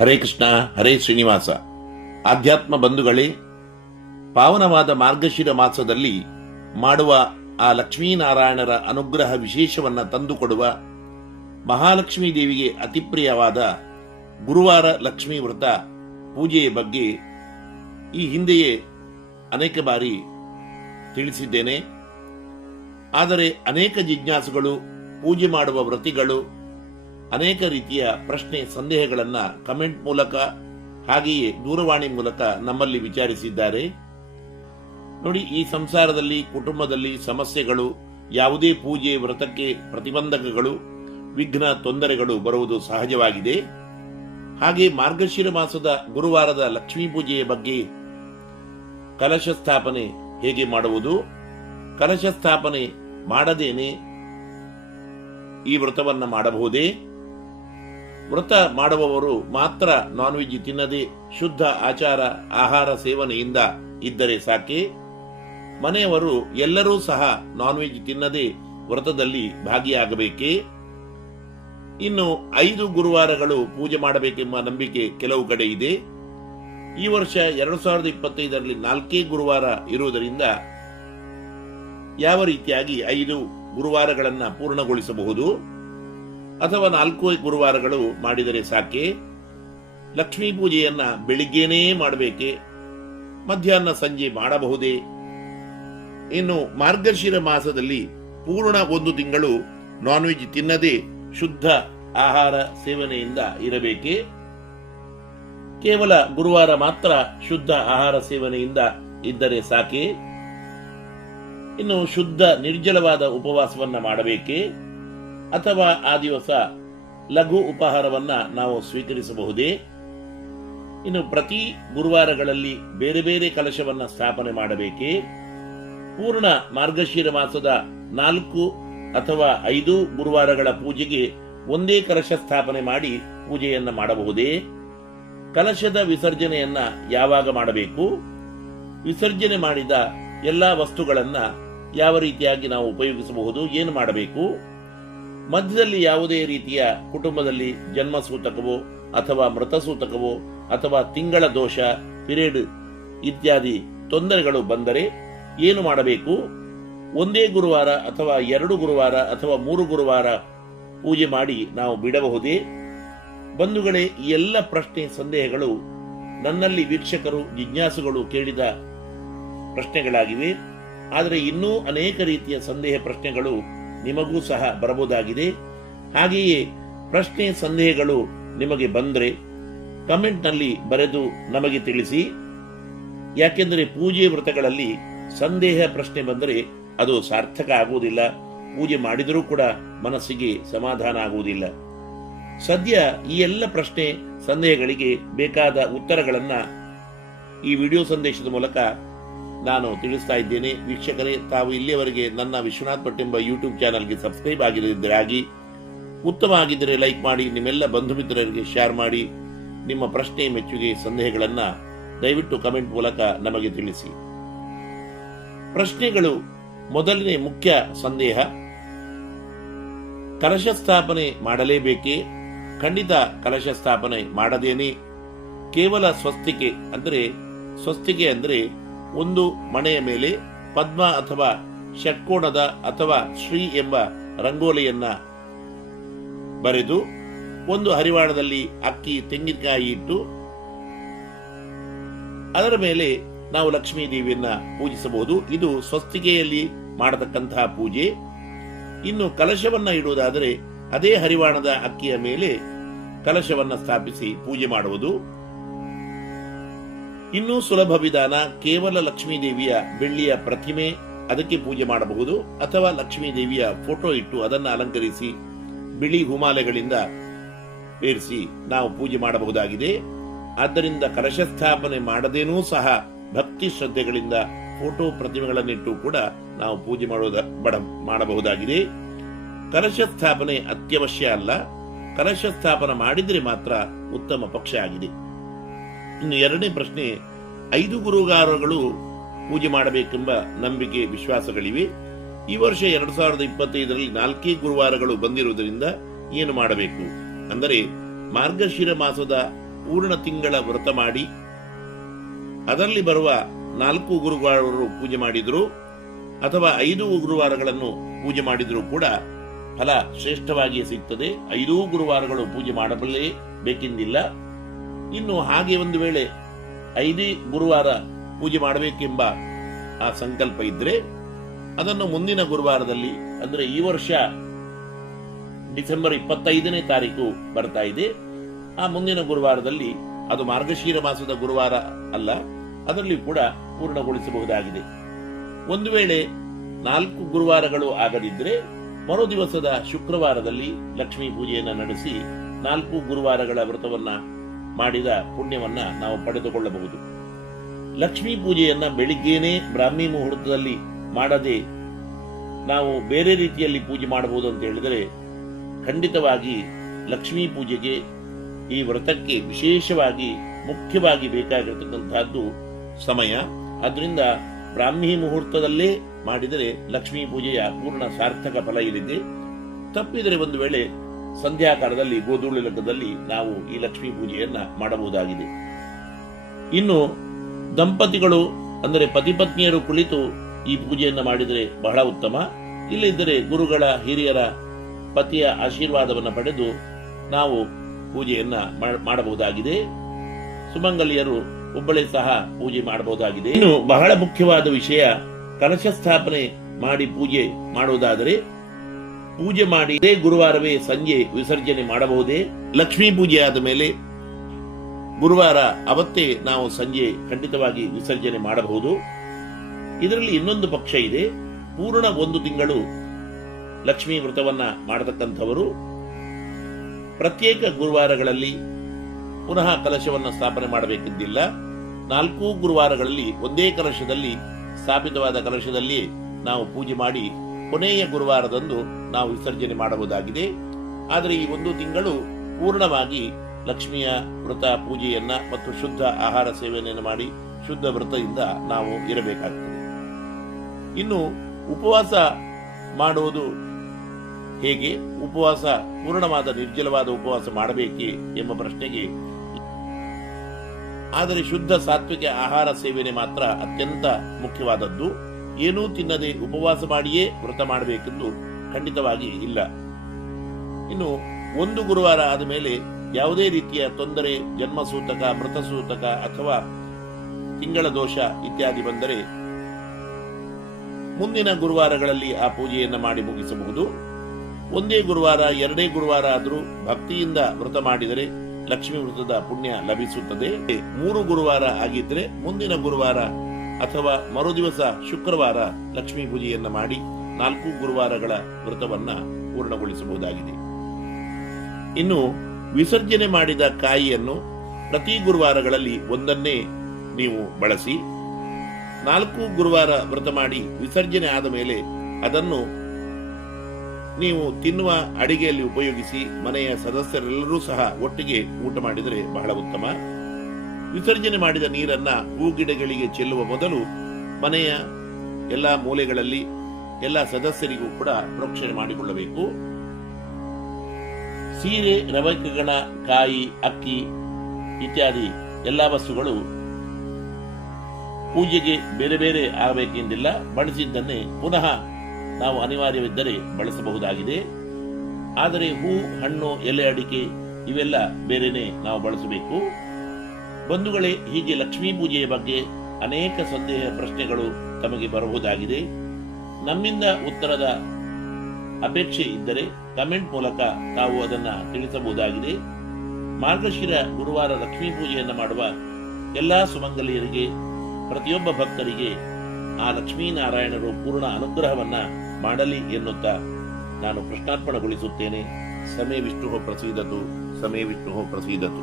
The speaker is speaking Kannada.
ಹರೇ ಕೃಷ್ಣ, ಹರೇ ಶ್ರೀನಿವಾಸ. ಆಧ್ಯಾತ್ಮ ಬಂಧುಗಳೇ, ಪಾವನವಾದ ಮಾರ್ಗಶಿರ ಮಾಸದಲ್ಲಿ ಮಾಡುವ ಆ ಲಕ್ಷ್ಮೀನಾರಾಯಣರ ಅನುಗ್ರಹ ವಿಶೇಷವನ್ನ ತಂದುಕೊಡುವ ಮಹಾಲಕ್ಷ್ಮೀ ದೇವಿಗೆ ಅತಿಪ್ರಿಯವಾದ ಗುರುವಾರ ಲಕ್ಷ್ಮೀ ವ್ರತ ಪೂಜೆಯ ಬಗ್ಗೆ ಈ ಹಿಂದೆಯೇ ಅನೇಕ ಬಾರಿ ತಿಳಿಸಿದ್ದೇನೆ. ಆದರೆ ಅನೇಕ ಜಿಜ್ಞಾಸುಗಳು, ಪೂಜೆ ಮಾಡುವ ವ್ರತಿಗಳು ಅನೇಕ ರೀತಿಯ ಪ್ರಶ್ನೆ ಸಂದೇಹಗಳನ್ನು ಕಮೆಂಟ್ ಮೂಲಕ ಹಾಗೆಯೇ ದೂರವಾಣಿ ಮೂಲಕ ನಮ್ಮಲ್ಲಿ ವಿಚಾರಿಸಿದ್ದಾರೆ. ನೋಡಿ, ಈ ಸಂಸಾರದಲ್ಲಿ, ಕುಟುಂಬದಲ್ಲಿ ಸಮಸ್ಯೆಗಳು, ಯಾವುದೇ ಪೂಜೆ ವ್ರತಕ್ಕೆ ಪ್ರತಿಬಂಧಕಗಳು, ವಿಘ್ನ, ತೊಂದರೆಗಳು ಬರುವುದು ಸಹಜವಾಗಿದೆ. ಹಾಗೆ ಮಾರ್ಗಶಿರ ಮಾಸದ ಗುರುವಾರದ ಲಕ್ಷ್ಮೀ ಪೂಜೆಯ ಬಗ್ಗೆ, ಕಲಶ ಸ್ಥಾಪನೆ ಹೇಗೆ ಮಾಡುವುದು, ಕಲಶ ಸ್ಥಾಪನೆ ಮಾಡದೇನೆ ಈ ವ್ರತವನ್ನ ಮಾಡಬಹುದೇ, ವ್ರತ ಮಾಡುವವರು ಮಾತ್ರ ನಾನ್ ವೆಜ್ ತಿನ್ನದೆ ಶುದ್ಧ ಆಚಾರ ಆಹಾರ ಸೇವನೆಯಿಂದ ಇದ್ದರೆ ಸಾಕೆ, ಮನೆಯವರು ಎಲ್ಲರೂ ಸಹ ನಾನ್ ವೆಜ್ ತಿನ್ನದೆ ವ್ರತದಲ್ಲಿ ಭಾಗಿಯಾಗಬೇಕೇ, ಇನ್ನು 5 ಗುರುವಾರಗಳು ಪೂಜೆ ಮಾಡಬೇಕೆಂಬ ನಂಬಿಕೆ ಕೆಲವು ಕಡೆ ಇದೆ. ಈ ವರ್ಷ 2025ರಲ್ಲಿ 4 ಗುರುವಾರ ಇರುವುದರಿಂದ ಯಾವ ರೀತಿಯಾಗಿ 5 ಗುರುವಾರಗಳನ್ನ ಪೂರ್ಣಗೊಳಿಸಬಹುದು, ಅಥವಾ 4 ಗುರುವಾರಗಳು ಮಾಡಿದರೆ ಸಾಕೆ, ಲಕ್ಷ್ಮೀ ಪೂಜೆಯನ್ನ ಬೆಳಿಗ್ಗೆನೇ ಮಾಡಬೇಕೆ, ಮಧ್ಯಾಹ್ನ ಸಂಜೆ ಮಾಡಬಹುದೇ, ಇನ್ನು ಮಾರ್ಗಶಿರ ಮಾಸದಲ್ಲಿ ಪೂರ್ಣ 1 ತಿಂಗಳು ನಾನ್ ವೆಜ್ ತಿನ್ನದೆ ಶುದ್ಧ ಆಹಾರ ಸೇವನೆಯಿಂದ ಇರಬೇಕೆ, ಕೇವಲ ಗುರುವಾರ ಮಾತ್ರ ಶುದ್ಧ ಆಹಾರ ಸೇವನೆಯಿಂದ ಇದ್ದರೆ ಸಾಕೆ, ಇನ್ನು ಶುದ್ಧ ನಿರ್ಜಲವಾದ ಉಪವಾಸವನ್ನ ಮಾಡಬೇಕೆ, ಅಥವಾ ಆ ದಿವಸ ಲಘು ಉಪಹಾರವನ್ನ ನಾವು ಸ್ವೀಕರಿಸಬಹುದೇ, ಇನ್ನು ಪ್ರತಿ ಗುರುವಾರಗಳಲ್ಲಿ ಬೇರೆ ಬೇರೆ ಕಲಶವನ್ನ ಸ್ಥಾಪನೆ ಮಾಡಬೇಕೆ, ಪೂರ್ಣ ಮಾರ್ಗಶಿರ ಮಾಸದ 4 ಅಥವಾ 5 ಗುರುವಾರಗಳ ಪೂಜೆಗೆ ಒಂದೇ ಕಲಶ ಸ್ಥಾಪನೆ ಮಾಡಿ ಪೂಜೆಯನ್ನ ಮಾಡಬಹುದೇ, ಕಲಶದ ವಿಸರ್ಜನೆಯನ್ನ ಯಾವಾಗ ಮಾಡಬೇಕು, ವಿಸರ್ಜನೆ ಮಾಡಿದ ಎಲ್ಲಾ ವಸ್ತುಗಳನ್ನ ಯಾವ ರೀತಿಯಾಗಿ ನಾವು ಉಪಯೋಗಿಸಬಹುದು, ಏನು ಮಾಡಬೇಕು, ಮಧ್ಯದಲ್ಲಿ ಯಾವುದೇ ರೀತಿಯ ಕುಟುಂಬದಲ್ಲಿ ಜನ್ಮ ಸೂತಕವೋ ಅಥವಾ ಮೃತ ಸೂತಕವೋ ಅಥವಾ ತಿಂಗಳ ದೋಷ, ಪಿರಿಯಡ್ ಇತ್ಯಾದಿ ತೊಂದರೆಗಳು ಬಂದರೆ ಏನು ಮಾಡಬೇಕು, ಒಂದೇ ಗುರುವಾರ ಅಥವಾ 2 ಗುರುವಾರ ಅಥವಾ 3 ಗುರುವಾರ ಪೂಜೆ ಮಾಡಿ ನಾವು ಬಿಡಬಹುದೇ. ಬಂಧುಗಳೇ, ಈ ಎಲ್ಲ ಪ್ರಶ್ನೆ ಸಂದೇಹಗಳು ನನ್ನಲ್ಲಿ ವೀಕ್ಷಕರು, ಜಿಜ್ಞಾಸುಗಳು ಕೇಳಿದ ಪ್ರಶ್ನೆಗಳಾಗಿವೆ. ಆದರೆ ಇನ್ನೂ ಅನೇಕ ರೀತಿಯ ಸಂದೇಹ ಪ್ರಶ್ನೆಗಳು ನಿಮಗೂ ಸಹ ಬರಬಹುದಾಗಿದೆ. ಹಾಗೆಯೇ ಪ್ರಶ್ನೆ ಸಂದೇಹಗಳು ನಿಮಗೆ ಬಂದರೆ ಕಮೆಂಟ್ ನಲ್ಲಿ ಬರೆದು ನಮಗೆ ತಿಳಿಸಿ. ಯಾಕೆಂದರೆ ಪೂಜೆ ವ್ರತಗಳಲ್ಲಿ ಸಂದೇಹ ಪ್ರಶ್ನೆ ಬಂದರೆ ಅದು ಸಾರ್ಥಕ ಆಗುವುದಿಲ್ಲ, ಪೂಜೆ ಮಾಡಿದರೂ ಕೂಡ ಮನಸ್ಸಿಗೆ ಸಮಾಧಾನ ಆಗುವುದಿಲ್ಲ. ಸದ್ಯ ಈ ಎಲ್ಲ ಪ್ರಶ್ನೆ ಸಂದೇಹಗಳಿಗೆ ಬೇಕಾದ ಉತ್ತರಗಳನ್ನ ಈ ವಿಡಿಯೋ ಸಂದೇಶದ ಮೂಲಕ ನಾನು ತಿಳಿಸ್ತಾ ಇದ್ದೇನೆ. ವೀಕ್ಷಕರೇ, ತಾವು ಇಲ್ಲಿಯವರೆಗೆ ನನ್ನ ವಿಶ್ವನಾಥ್ ಭಟ್ ಎಂಬ ಯೂಟ್ಯೂಬ್ ಚಾನಲ್ಗೆ ಸಬ್ಸ್ಕ್ರೈಬ್ ಆಗಿರದಿದ್ದರೆ ಆಗಿ, ಉತ್ತಮ ಆಗಿದ್ದರೆ ಲೈಕ್ ಮಾಡಿ, ನಿಮ್ಮೆಲ್ಲ ಬಂಧು ಮಿತ್ರರಿಗೆ ಶೇರ್ ಮಾಡಿ. ನಿಮ್ಮ ಪ್ರಶ್ನೆ, ಮೆಚ್ಚುಗೆ, ಸಂದೇಹಗಳನ್ನ ದಯವಿಟ್ಟು ಕಮೆಂಟ್ ಮೂಲಕ ನಮಗೆ ತಿಳಿಸಿ. ಪ್ರಶ್ನೆಗಳು: ಮೊದಲನೇ ಮುಖ್ಯ ಸಂದೇಹ, ಕಲಶ ಸ್ಥಾಪನೆ ಮಾಡಲೇಬೇಕೇ? ಖಂಡಿತ ಕಲಶ ಸ್ಥಾಪನೆ ಮಾಡದೇನೆ ಕೇವಲ ಸ್ವಸ್ತಿಕೆ ಅಂದರೆ ಒಂದು ಮಣೆಯ ಮೇಲೆ ಪದ್ಮ ಅಥವಾ ಷಟ್ಕೋಣದ ಅಥವಾ ಶ್ರೀ ಎಂಬ ರಂಗೋಲಿಯನ್ನ ಬರೆದು ಒಂದು ಹರಿವಾಣದಲ್ಲಿ ಅಕ್ಕಿ, ತೆಂಗಿನಕಾಯಿ ಇಟ್ಟು ಅದರ ಮೇಲೆ ನಾವು ಲಕ್ಷ್ಮೀ ದೇವಿಯನ್ನ ಪೂಜಿಸಬಹುದು. ಇದು ಸ್ವಸ್ತಿಕೆಯಲ್ಲಿ ಮಾಡತಕ್ಕಂತಹ ಪೂಜೆ. ಇನ್ನು ಕಲಶವನ್ನ ಇಡುವುದಾದರೆ ಅದೇ ಹರಿವಾಣದ ಅಕ್ಕಿಯ ಮೇಲೆ ಕಲಶವನ್ನ ಸ್ಥಾಪಿಸಿ ಪೂಜೆ ಮಾಡುವುದು. ಇನ್ನೂ ಸುಲಭ ವಿಧಾನ, ಕೇವಲ ಲಕ್ಷ್ಮೀ ದೇವಿಯ ಬೆಳ್ಳಿಯ ಪ್ರತಿಮೆ, ಅದಕ್ಕೆ ಪೂಜೆ ಮಾಡಬಹುದು, ಅಥವಾ ಲಕ್ಷ್ಮೀ ದೇವಿಯ ಫೋಟೋ ಇಟ್ಟು ಅದನ್ನು ಅಲಂಕರಿಸಿ ಬಿಳಿ ಹೂಮಾಲೆಗಳಿಂದ ಏರಿಸಿ ನಾವು ಪೂಜೆ ಮಾಡಬಹುದಾಗಿದೆ. ಆದ್ದರಿಂದ ಕಲಶ ಸ್ಥಾಪನೆ ಮಾಡದೇನೂ ಸಹ ಭಕ್ತಿ ಶ್ರದ್ಧೆಗಳಿಂದ ಫೋಟೋ ಪ್ರತಿಮೆಗಳನ್ನಿಟ್ಟು ಕೂಡ ನಾವು ಪೂಜೆ ಮಾಡಬಹುದಾಗಿದೆ. ಕಲಶ ಸ್ಥಾಪನೆ ಅತ್ಯವಶ್ಯ ಅಲ್ಲ, ಕಲಶ ಸ್ಥಾಪನೆ ಮಾಡಿದರೆ ಮಾತ್ರ ಉತ್ತಮ ಪಕ್ಷ ಆಗಿದೆ. ಇನ್ನು ಎರಡನೇ ಪ್ರಶ್ನೆ, 5 ಗುರುವಾರಗಳು ಪೂಜೆ ಮಾಡಬೇಕೆಂಬ ನಂಬಿಕೆ, ವಿಶ್ವಾಸಗಳಿವೆ. ಈ ವರ್ಷ 2025ರಲ್ಲಿ 4 ಗುರುವಾರಗಳು ಬಂದಿರುವುದರಿಂದ ಏನು ಮಾಡಬೇಕು ಅಂದರೆ, ಮಾರ್ಗಶಿರ ಮಾಸದ ಪೂರ್ಣ ತಿಂಗಳ ವ್ರತ ಮಾಡಿ ಅದರಲ್ಲಿ ಬರುವ 4 ಗುರುವಾರರು ಪೂಜೆ ಮಾಡಿದ್ರು ಅಥವಾ 5 ಗುರುವಾರಗಳನ್ನು ಪೂಜೆ ಮಾಡಿದರೂ ಕೂಡ ಫಲ ಶ್ರೇಷ್ಠವಾಗಿಯೇ ಸಿಗ್ತದೆ. 5 ಗುರುವಾರಗಳು ಪೂಜೆ ಮಾಡಬಲ್ಲೇ ಬೇಕೆಂದಿಲ್ಲ. ಇನ್ನು ಹಾಗೆ ಒಂದು ವೇಳೆ 5 ಗುರುವಾರ ಪೂಜೆ ಮಾಡಬೇಕೆಂಬ ಆ ಸಂಕಲ್ಪ ಇದ್ರೆ ಅದನ್ನು ಮುಂದಿನ ಗುರುವಾರದಲ್ಲಿ, ಅಂದ್ರೆ ಈ ವರ್ಷ ಡಿಸೆಂಬರ್ 25ನೇ ತಾರೀಕು ಬರ್ತಾ ಇದೆ, ಆ ಮುಂದಿನ ಗುರುವಾರದಲ್ಲಿ, ಅದು ಮಾರ್ಗಶೀರ ಮಾಸದ ಗುರುವಾರ ಅಲ್ಲ, ಅದರಲ್ಲಿ ಕೂಡ ಪೂರ್ಣಗೊಳಿಸಬಹುದಾಗಿದೆ. ಒಂದು ವೇಳೆ 4 ಗುರುವಾರಗಳು ಆಗದಿದ್ರೆ ಮರು ದಿವಸದ ಶುಕ್ರವಾರದಲ್ಲಿ ಲಕ್ಷ್ಮೀ ಪೂಜೆಯನ್ನು ನಡೆಸಿ 4 ಗುರುವಾರಗಳ ವ್ರತವನ್ನ ಮಾಡಿದ ಪುಣ್ಯವನ್ನ ನಾವು ಪಡೆದುಕೊಳ್ಳಬಹುದು. ಲಕ್ಷ್ಮೀ ಪೂಜೆಯನ್ನ ಬೆಳಿಗ್ಗೆನೆ ಬ್ರಾಹ್ಮಿ ಮುಹೂರ್ತದಲ್ಲಿ ಮಾಡದೆ ನಾವು ಬೇರೆ ರೀತಿಯಲ್ಲಿ ಪೂಜೆ ಮಾಡಬಹುದು ಅಂತ ಹೇಳಿದರೆ, ಖಂಡಿತವಾಗಿ ಲಕ್ಷ್ಮೀ ಪೂಜೆಗೆ, ಈ ವ್ರತಕ್ಕೆ ವಿಶೇಷವಾಗಿ ಮುಖ್ಯವಾಗಿ ಬೇಕಾಗಿರತಕ್ಕಂತಹದ್ದು ಸಮಯ. ಅದರಿಂದ ಬ್ರಾಹ್ಮಿ ಮುಹೂರ್ತದಲ್ಲೇ ಮಾಡಿದರೆ ಲಕ್ಷ್ಮೀ ಪೂಜೆಯ ಪೂರ್ಣ ಸಾರ್ಥಕ ಫಲ ಇಲ್ಲಿದೆ. ತಪ್ಪಿದರೆ ಒಂದು ವೇಳೆ ಸಂಧ್ಯಾಕಾಲದಲ್ಲಿ ಗೋಧೂಳಿ ಲಗ್ನದಲ್ಲಿ ನಾವು ಈ ಲಕ್ಷ್ಮೀ ಪೂಜೆಯನ್ನ ಮಾಡಬಹುದಾಗಿದೆ. ಇನ್ನು ದಂಪತಿಗಳು ಅಂದರೆ ಪತಿಪತ್ನಿಯರು ಕುಳಿತು ಈ ಪೂಜೆಯನ್ನ ಮಾಡಿದರೆ ಬಹಳ ಉತ್ತಮ. ಇಲ್ಲದಿದ್ದರೆ ಗುರುಗಳ ಹಿರಿಯರ ಪತಿಯ ಆಶೀರ್ವಾದವನ್ನು ಪಡೆದು ನಾವು ಪೂಜೆಯನ್ನ ಮಾಡಬಹುದಾಗಿದೆ. ಸುಮಂಗಲಿಯರು ಒಬ್ಬಳೇ ಸಹ ಪೂಜೆ ಮಾಡಬಹುದಾಗಿದೆ. ಇನ್ನು ಬಹಳ ಮುಖ್ಯವಾದ ವಿಷಯ, ಕಲಶ ಸ್ಥಾಪನೆ ಮಾಡಿ ಪೂಜೆ ಮಾಡುವುದಾದರೆ ಪೂಜೆ ಮಾಡಿ ಗುರುವಾರವೇ ಸಂಜೆ ವಿಸರ್ಜನೆ ಮಾಡಬಹುದೇ? ಲಕ್ಷ್ಮೀ ಪೂಜೆ ಆದ ಮೇಲೆ ಗುರುವಾರ ಅವತ್ತೇ ನಾವು ಸಂಜೆ ಖಂಡಿತವಾಗಿ ವಿಸರ್ಜನೆ ಮಾಡಬಹುದು. ಇದರಲ್ಲಿ ಇನ್ನೊಂದು ಪಕ್ಷ ಇದೆ. ಪೂರ್ಣ 1 ತಿಂಗಳು ಲಕ್ಷ್ಮೀ ವ್ರತವನ್ನ ಮಾಡತಕ್ಕಂಥವರು ಪ್ರತ್ಯೇಕ ಗುರುವಾರಗಳಲ್ಲಿ ಪುನಃ ಕಲಶವನ್ನ ಸ್ಥಾಪನೆ ಮಾಡಬೇಕಿದ್ದಿಲ್ಲ. 4 ಗುರುವಾರಗಳಲ್ಲಿ ಒಂದೇ ಕಲಶದಲ್ಲಿ, ಸ್ಥಾಪಿತವಾದ ಕಲಶದಲ್ಲಿ ನಾವು ಪೂಜೆ ಮಾಡಿ ಕೊನೆಯ ಗುರುವಾರದಂದು ನಾವು ವಿಸರ್ಜನೆ ಮಾಡಬಹುದಾಗಿದೆ. ಆದರೆ ಈ 1 ತಿಂಗಳು ಪೂರ್ಣವಾಗಿ ಲಕ್ಷ್ಮಿಯ ವ್ರತ ಪೂಜೆಯನ್ನ ಮತ್ತು ಶುದ್ಧ ಆಹಾರ ಸೇವನೆಯನ್ನು ಮಾಡಿ ಶುದ್ಧ ವ್ರತದಿಂದ ನಾವು ಇರಬೇಕಾಗ್ತದೆ. ಇನ್ನು ಉಪವಾಸ ಮಾಡುವುದು ಹೇಗೆ? ಉಪವಾಸ ಪೂರ್ಣವಾದ ನಿರ್ಜಲವಾದ ಉಪವಾಸ ಮಾಡಬೇಕೇ ಎಂಬ ಪ್ರಶ್ನೆಗೆ, ಆದರೆ ಶುದ್ಧ ಸಾತ್ವಿಕ ಆಹಾರ ಸೇವನೆ ಮಾತ್ರ ಅತ್ಯಂತ ಮುಖ್ಯವಾದದ್ದು. ಏನೂ ತಿನ್ನದೆ ಉಪವಾಸ ಮಾಡಿಯೇ ವ್ರತ ಮಾಡಬೇಕೆಂದು ಖಂಡಿತವಾಗಿ ಇಲ್ಲ. ಇನ್ನು 1 ಗುರುವಾರ ಆದ ಮೇಲೆ ಯಾವುದೇ ರೀತಿಯ ತೊಂದರೆ, ಜನ್ಮಸೂತಕ, ಮೃತಸೂತಕ ಅಥವಾ ತಿಂಗಳ ದೋಷ ಇತ್ಯಾದಿ ಬಂದರೆ ಮುಂದಿನ ಗುರುವಾರಗಳಲ್ಲಿ ಆ ಪೂಜೆಯನ್ನು ಮಾಡಿ ಮುಗಿಸಬಹುದು. ಒಂದೇ ಗುರುವಾರ, 2 ಗುರುವಾರ ಆದರೂ ಭಕ್ತಿಯಿಂದ ವ್ರತ ಮಾಡಿದರೆ ಲಕ್ಷ್ಮೀ ವ್ರತದ ಪುಣ್ಯ ಲಭಿಸುತ್ತದೆ. 3 ಗುರುವಾರ ಆಗಿದ್ರೆ ಮುಂದಿನ ಗುರುವಾರ ಅಥವಾ ಮರುದಿವಸ ಶುಕ್ರವಾರ ಲಕ್ಷ್ಮೀ ಪೂಜೆಯನ್ನ ಮಾಡಿ 4 ಗುರುವಾರಗಳ ವ್ರತವನ್ನ ಪೂರ್ಣಗೊಳಿಸಬಹುದಾಗಿದೆ. ಇನ್ನು ವಿಸರ್ಜನೆ ಮಾಡಿದ ಕಾಯಿಯನ್ನು ಪ್ರತಿ ಗುರುವಾರಗಳಲ್ಲಿ ಒಂದನ್ನೇ ನೀವು ಬಳಸಿ 4 ಗುರುವಾರ ವ್ರತ ಮಾಡಿ ವಿಸರ್ಜನೆ ಆದ ಮೇಲೆ ಅದನ್ನು ನೀವು ತಿನ್ನುವ ಅಡಿಗೆಯಲ್ಲಿ ಉಪಯೋಗಿಸಿ ಮನೆಯ ಸದಸ್ಯರೆಲ್ಲರೂ ಸಹ ಒಟ್ಟಿಗೆ ಊಟ ಮಾಡಿದರೆ ಬಹಳ ಉತ್ತಮ. ವಿಸರ್ಜನೆ ಮಾಡಿದ ನೀರನ್ನ ಹೂಗಿಡಗಳಿಗೆ ಚೆಲ್ಲುವ ಮೊದಲು ಮನೆಯ ಎಲ್ಲಾ ಮೂಲೆಗಳಲ್ಲಿ ಎಲ್ಲ ಸದಸ್ಯರಿಗೂ ಕೂಡ ಪ್ರೋಕ್ಷಣೆ ಮಾಡಿಕೊಳ್ಳಬೇಕು. ಸೀರೆ, ರವಕಗಣ, ಕಾಯಿ, ಅಕ್ಕಿ ಇತ್ಯಾದಿ ಎಲ್ಲಾ ವಸ್ತುಗಳು ಪೂಜೆಗೆ ಬೇರೆ ಬೇರೆ ಆಗಬೇಕೆಂದಿಲ್ಲ. ಬಳಸಿದ್ದನ್ನೇ ಪುನಃ ನಾವು ಅನಿವಾರ್ಯವಿದ್ದರೆ ಬಳಸಬಹುದಾಗಿದೆ. ಆದರೆ ಹೂ, ಹಣ್ಣು, ಎಲೆ, ಅಡಿಕೆ ಇವೆಲ್ಲ ಬೇರೆನೆ ನಾವು ಬಳಸಬೇಕು. ಬಂಧುಗಳೇ, ಹೀಗೆ ಲಕ್ಷ್ಮೀ ಪೂಜೆಯ ಬಗ್ಗೆ ಅನೇಕ ಸಂದೇಹ, ಪ್ರಶ್ನೆಗಳು ತಮಗೆ ಬರಬಹುದಾಗಿದೆ. ನಮ್ಮಿಂದ ಉತ್ತರದ ಅಪೇಕ್ಷೆ ಇದ್ದರೆ ಕಮೆಂಟ್ ಮೂಲಕ ತಾವು ಅದನ್ನ ತಿಳಿಸಬಹುದಾಗಿದೆ. ಮಾರ್ಗಶಿರ ಗುರುವಾರ ಲಕ್ಷ್ಮೀ ಪೂಜೆಯನ್ನು ಮಾಡುವ ಎಲ್ಲಾ ಸುಮಂಗಲಿಯರಿಗೆ, ಪ್ರತಿಯೊಬ್ಬ ಭಕ್ತರಿಗೆ ಆ ಲಕ್ಷ್ಮೀನಾರಾಯಣರು ಪೂರ್ಣ ಅನುಗ್ರಹವನ್ನ ಮಾಡಲಿ ಎನ್ನುತ್ತಾ ನಾನು ಕೃಷ್ಣಾರ್ಪಣಗೊಳಿಸುತ್ತೇನೆ. ಸಮೇ ವಿಷ್ಣು ಪ್ರಸೀದತು, ಸಮೇ ವಿಷ್ಣು ಪ್ರಸೀದತು.